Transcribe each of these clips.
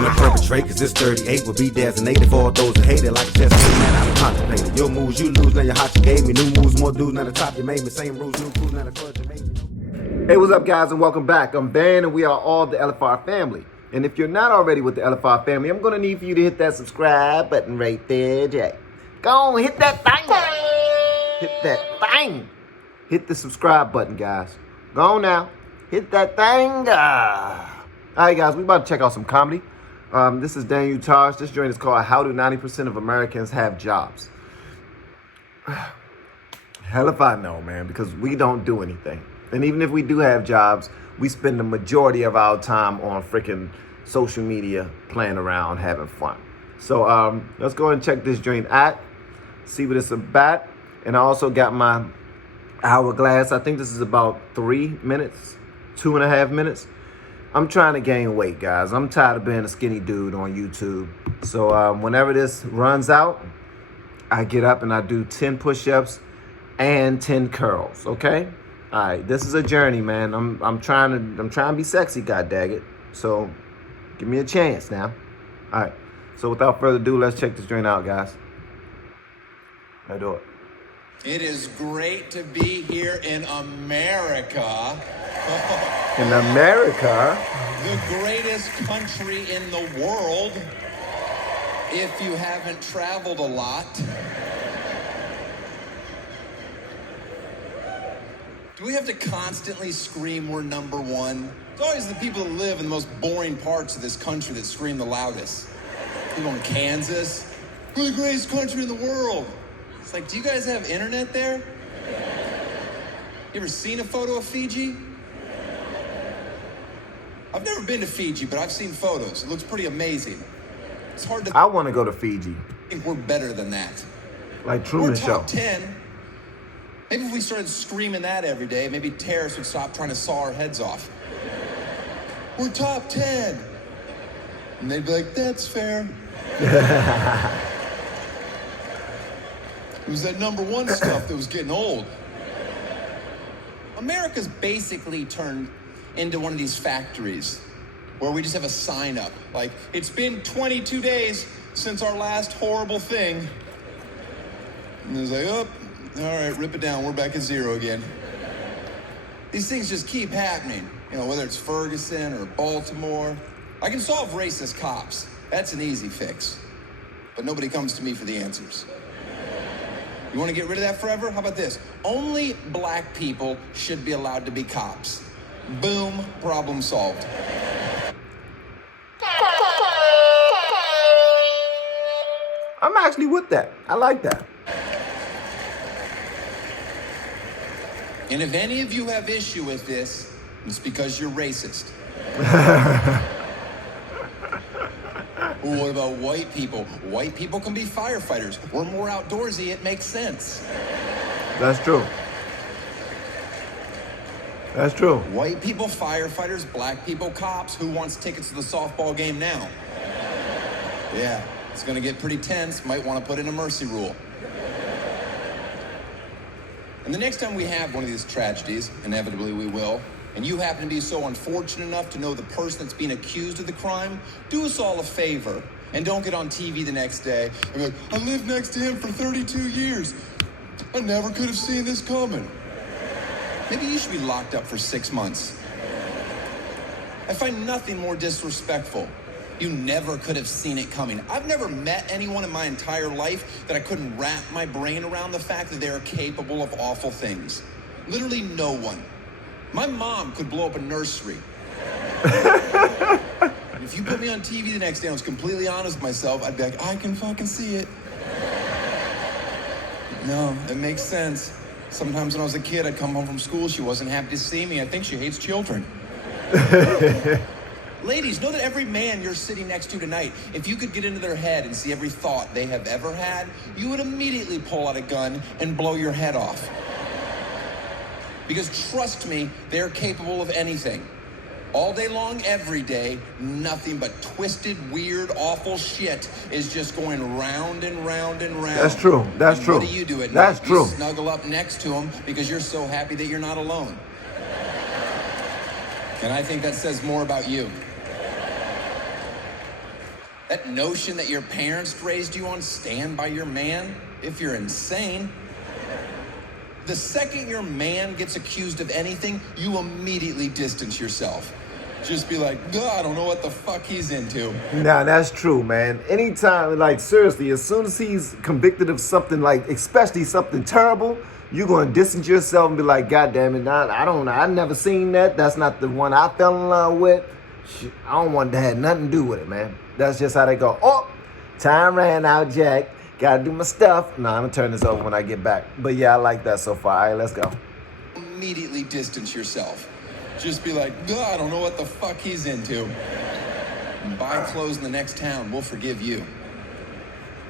gonna perpetrate, cause this 38 will be designated for all those who hate it like a test. Man, I contemplated. Your moves, you lose, now your hot, you gave me. New moves, more dudes, now the top, you made me. Same rules, new crews, now the clutch, you made me. Hey, what's up, guys, and welcome back. I'm Van, and we are all the LFR family. And if you're not already with the LFR family, I'm gonna need for you to hit that subscribe button right there, Jay. Go on, hit that thing. Hit that thing. Hit the subscribe button, guys. Go on now. Hit that thing. All right, guys, we about to check out some comedy. This is Daniel Tosh. This joint is called How Do 90% of Americans Have Jobs? Hell if I know, man, because we don't do anything. And even if we do have jobs, we spend the majority of our time on freaking social media, playing around, having fun. So let's go and check this joint out, see what it's about. And I also got my hourglass. I think this is about 3 minutes, 2.5 minutes. I'm trying to gain weight, guys. I'm tired of being a skinny dude on YouTube. So whenever this runs out, I get up and I do 10 push-ups and 10 curls, okay? All right, this is a journey, man. I'm trying to be sexy, goddaggit. So give me a chance now. All right. So without further ado, let's check this joint out, guys. Let's do it. It is great to be here in America. In America? The greatest country in the world, if you haven't traveled a lot. Do we have to constantly scream we're number one? It's always the people that live in the most boring parts of this country that scream the loudest. People in Kansas, we're the greatest country in the world. It's like, do you guys have internet there? You ever seen a photo of Fiji? I've never been to Fiji, but I've seen photos. It looks pretty amazing. It's hard to... I want to go to Fiji. I think we're better than that. Like Truman Show. We're top 10. Maybe if we started screaming that every day, maybe terrorists would stop trying to saw our heads off. We're top 10. And they'd be like, that's fair. It was that number one stuff that was getting old. America's basically turned into one of these factories where we just have a sign up. Like, it's been 22 days since our last horrible thing. And it's like, oh, all right, rip it down. We're back at zero again. These things just keep happening. You know, whether it's Ferguson or Baltimore. I can solve racist cops. That's an easy fix. But nobody comes to me for the answers. You want to get rid of that forever? How about this? Only black people should be allowed to be cops. Boom, problem solved. I'm actually with that. I like that. And if any of you have issue with this, it's because you're racist. Well, what about white people? White people can be firefighters. We're more outdoorsy. It makes sense. That's true. That's true. White people, firefighters, black people, cops. Who wants tickets to the softball game now? Yeah, it's gonna get pretty tense. Might want to put in a mercy rule. And the next time we have one of these tragedies, inevitably we will, and you happen to be so unfortunate enough to know the person that's being accused of the crime, do us all a favor and don't get on TV the next day and be like, I lived next to him for 32 years. I never could have seen this coming. Maybe you should be locked up for 6 months. I find nothing more disrespectful. You never could have seen it coming. I've never met anyone in my entire life that I couldn't wrap my brain around the fact that they are capable of awful things. Literally no one. My mom could blow up a nursery. And if you put me on TV the next day and I was completely honest with myself, I'd be like, I can fucking see it. No, it makes sense. Sometimes when I was a kid, I'd come home from school, she wasn't happy to see me. I think she hates children. Ladies, know that every man you're sitting next to tonight, if you could get into their head and see every thought they have ever had, you would immediately pull out a gun and blow your head off. Because trust me, they're capable of anything. All day long, every day, nothing but twisted, weird, awful shit is just going round and round and round. That's true. That's and true. What do you do at That's night? true. You snuggle up next to them because you're so happy that you're not alone. And I think that says more about you. That notion that your parents raised you on, stand by your man, if you're insane. The second your man gets accused of anything, you immediately distance yourself. Just be like, I don't know what the fuck he's into. Nah, that's true, man. Anytime, like, seriously, as soon as he's convicted of something, like, especially something terrible, you're going to distance yourself and be like, God damn it, I don't know. I never seen that. That's not the one I fell in love with. I don't want to have nothing to do with it, man. That's just how they go. Oh, time ran out, Jack. Gotta do my stuff. Nah, I'm gonna turn this over when I get back. But yeah, I like that so far. All right, let's go. Immediately distance yourself. Just be like, I don't know what the fuck he's into. And buy clothes in the next town. We'll forgive you.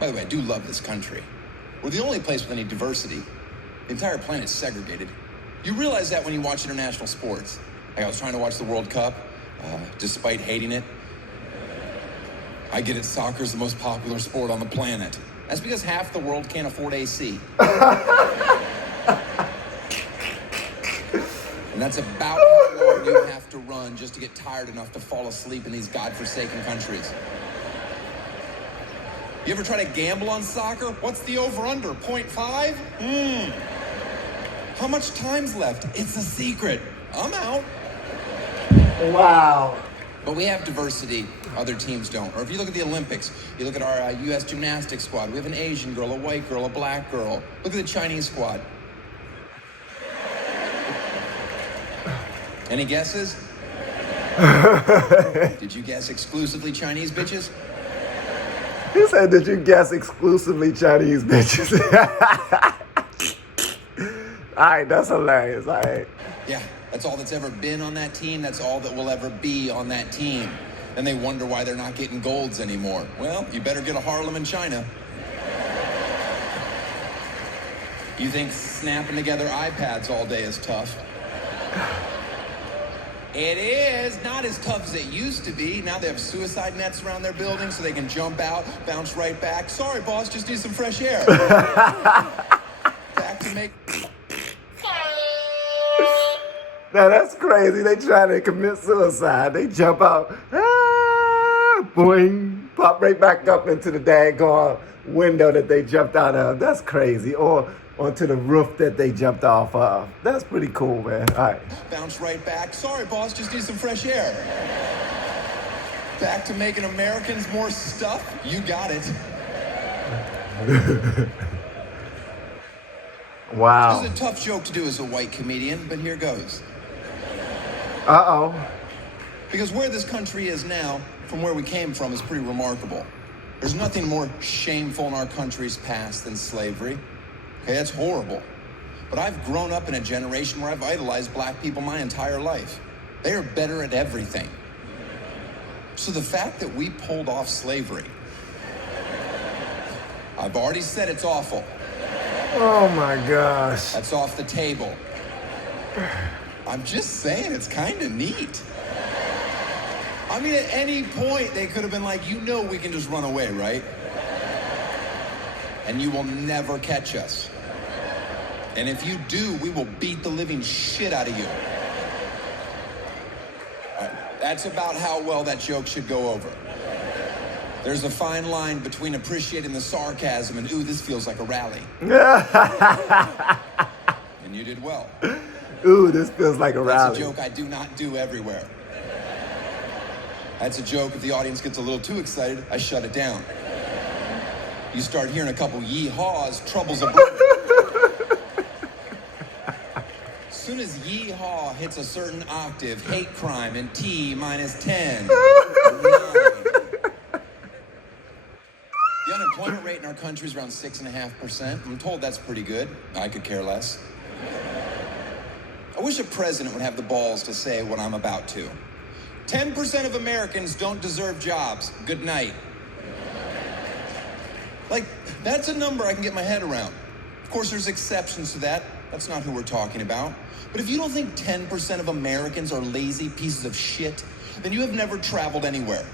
By the way, I do love this country. We're the only place with any diversity. The entire planet's segregated. You realize that when you watch international sports. Like I was trying to watch the World Cup, despite hating it. I get it, soccer's the most popular sport on the planet. That's because half the world can't afford AC. And that's about how long you have to run just to get tired enough to fall asleep in these godforsaken countries. You ever try to gamble on soccer? What's the over-under, 0.5? How much time's left? It's a secret. I'm out. Wow. But we have diversity other teams don't. Or if you look at the Olympics, you look at our U.S. gymnastics squad. We have an Asian girl, a white girl, a black girl. Look at the Chinese squad. Any guesses? Did you guess exclusively Chinese bitches? He said, did you guess exclusively Chinese bitches? All right, that's hilarious. All right. Yeah, that's all that's ever been on that team. That's all that will ever be on that team. And they wonder why they're not getting golds anymore. Well, you better get a Harlem in China. You think snapping together iPads all day is tough? It is not as tough as it used to be. Now they have suicide nets around their building so they can jump out, bounce right back. Sorry, boss, just need some fresh air. Back to make... Now that's crazy. They try to commit suicide. They jump out, boing, pop right back up into the daggone window that they jumped out of. That's crazy. Or onto the roof that they jumped off of. That's pretty cool, man. All right. Bounce right back. Sorry, boss, just need some fresh air. Back to making Americans more stuff. You got it. Wow. This is a tough joke to do as a white comedian, but here goes. Uh-oh. Because where this country is now, from where we came from, is pretty remarkable. There's nothing more shameful in our country's past than slavery. Okay, that's horrible. But I've grown up in a generation where I've idolized black people my entire life. They are better at everything. So the fact that we pulled off slavery, I've already said it's awful. Oh my gosh. That's off the table. I'm just saying, it's kind of neat. I mean, at any point, they could have been like, you know we can just run away, right? And you will never catch us. And if you do, we will beat the living shit out of you. All right, that's about how well that joke should go over. There's a fine line between appreciating the sarcasm and, ooh, this feels like a rally. And you did well. Ooh, this feels like a rally. That's a joke I do not do everywhere. That's a joke, if the audience gets a little too excited, I shut it down. You start hearing a couple yee-haws, trouble's a brewing. As soon as yee-haw hits a certain octave, hate crime and T minus 10. 9. The unemployment rate in our country is around 6.5%. I'm told that's pretty good. I could care less. I wish a president would have the balls to say what I'm about to. 10% of Americans don't deserve jobs. Good night. Like, that's a number I can get my head around. Of course, there's exceptions to that. That's not who we're talking about. But if you don't think 10% of Americans are lazy pieces of shit, then you have never traveled anywhere.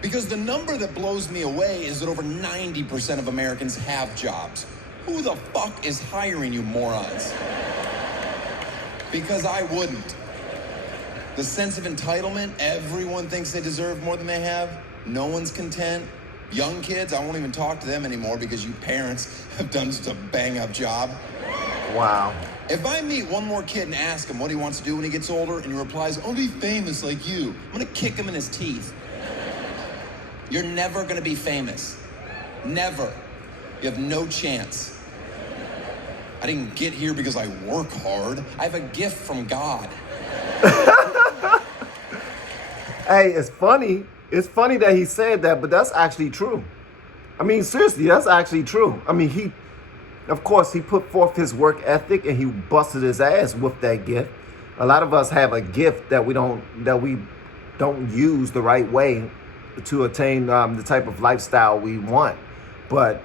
Because the number that blows me away is that over 90% of Americans have jobs. Who the fuck is hiring you morons? Because I wouldn't. The sense of entitlement, everyone thinks they deserve more than they have. No one's content. Young kids, I won't even talk to them anymore because you parents have done such a bang-up job. Wow. If I meet one more kid and ask him what he wants to do when he gets older, and he replies, "I'll be famous like you," I'm gonna kick him in his teeth. You're never gonna be famous. Never. You have no chance. I didn't get here because I work hard. I have a gift from God. Hey, it's funny. It's funny that he said that, but that's actually true. I mean, seriously, that's actually true. I mean, of course, he put forth his work ethic and he busted his ass with that gift. A lot of us have a gift that we don't use the right way to attain the type of lifestyle we want. But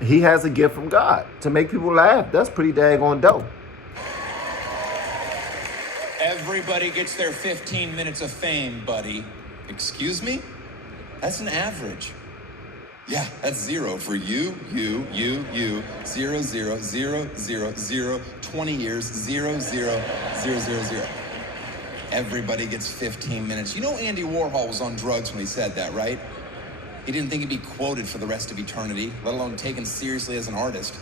he has a gift from God to make people laugh. That's pretty daggone dope. Everybody gets their 15 minutes of fame, buddy. Excuse me? That's an average. Yeah, that's 0 for you, 0, 0, 0, 0, 0, 0, 20 years, 0, 0, 0, 0, 0. Everybody gets 15 minutes. You know Andy Warhol was on drugs when he said that, right? He didn't think he'd be quoted for the rest of eternity, let alone taken seriously as an artist.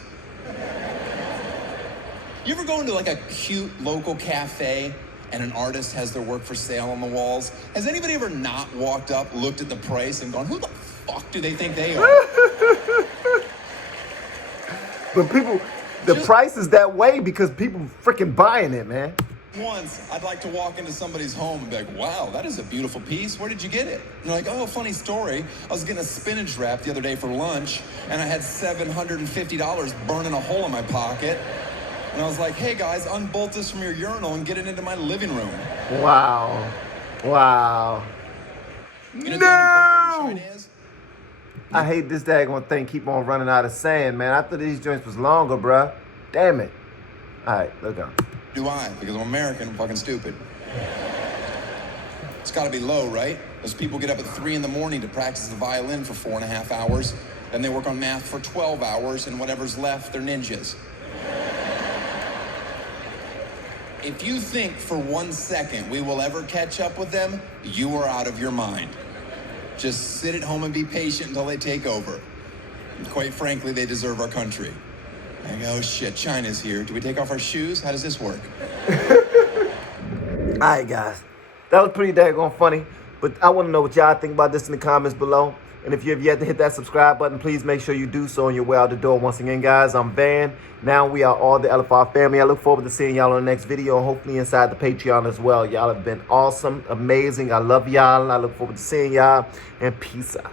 You ever go into like a cute local cafe and an artist has their work for sale on the walls? Has anybody ever not walked up, looked at the price, and gone, who the fuck do they think they are? But people, the price is that way because people freaking buying it, man. Once, I'd like to walk into somebody's home and be like, wow, that is a beautiful piece. Where did you get it? And they're like, oh, funny story. I was getting a spinach wrap the other day for lunch, and I had $750 burning a hole in my pocket. And I was like, hey, guys, unbolt this from your urinal and get it into my living room. Wow. Wow. You know No! how important China is? I hate this daggone thing keep on running out of sand, man. I thought these joints was longer, bruh. Damn it. All right, look out. Do I? Because I'm American, I'm fucking stupid. It's gotta be low, right? Those people get up at 3 in the morning to practice the violin for 4.5 hours. Then they work on math for 12 hours, and whatever's left, they're ninjas. If you think for 1 second we will ever catch up with them, you are out of your mind. Just sit at home and be patient until they take over. And quite frankly, they deserve our country. I go, oh shit, China's here. Do we take off our shoes? How does this work? All right, guys. That was pretty daggone funny. But I want to know what y'all think about this in the comments below. And if you have yet to hit that subscribe button, please make sure you do so on your way out the door. Once again, guys, I'm Van. Now we are all the LFR family. I look forward to seeing y'all on the next video, hopefully inside the Patreon as well. Y'all have been awesome, amazing. I love y'all. I look forward to seeing y'all. And peace out.